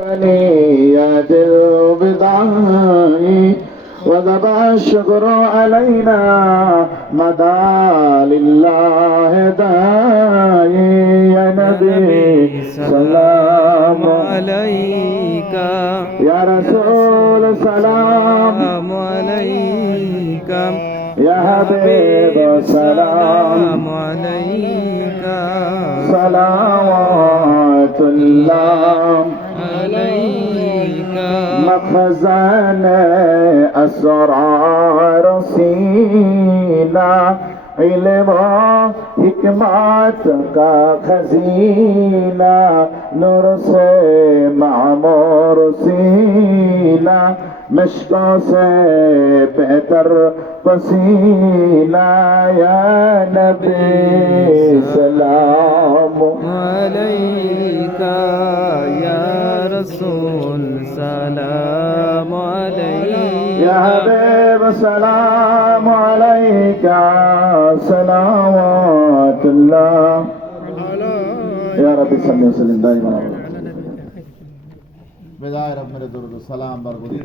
بني ياد البضائي وذبا الشكر علينا مدى لله داعي يا نبي سلام عليك يا رسول سلام عليك يا حبيب سلام عليك صلوات الله مخزن أسرار سينا علم و حكمات کا خزينة نور سے معمور سينا مشقوں سے بہتر پسينا يا نبي سلام سلام عليك يا حبيب السلام عليك صلوات الله يا ربي صل وسلم دائما بدايه رب من السلام بارك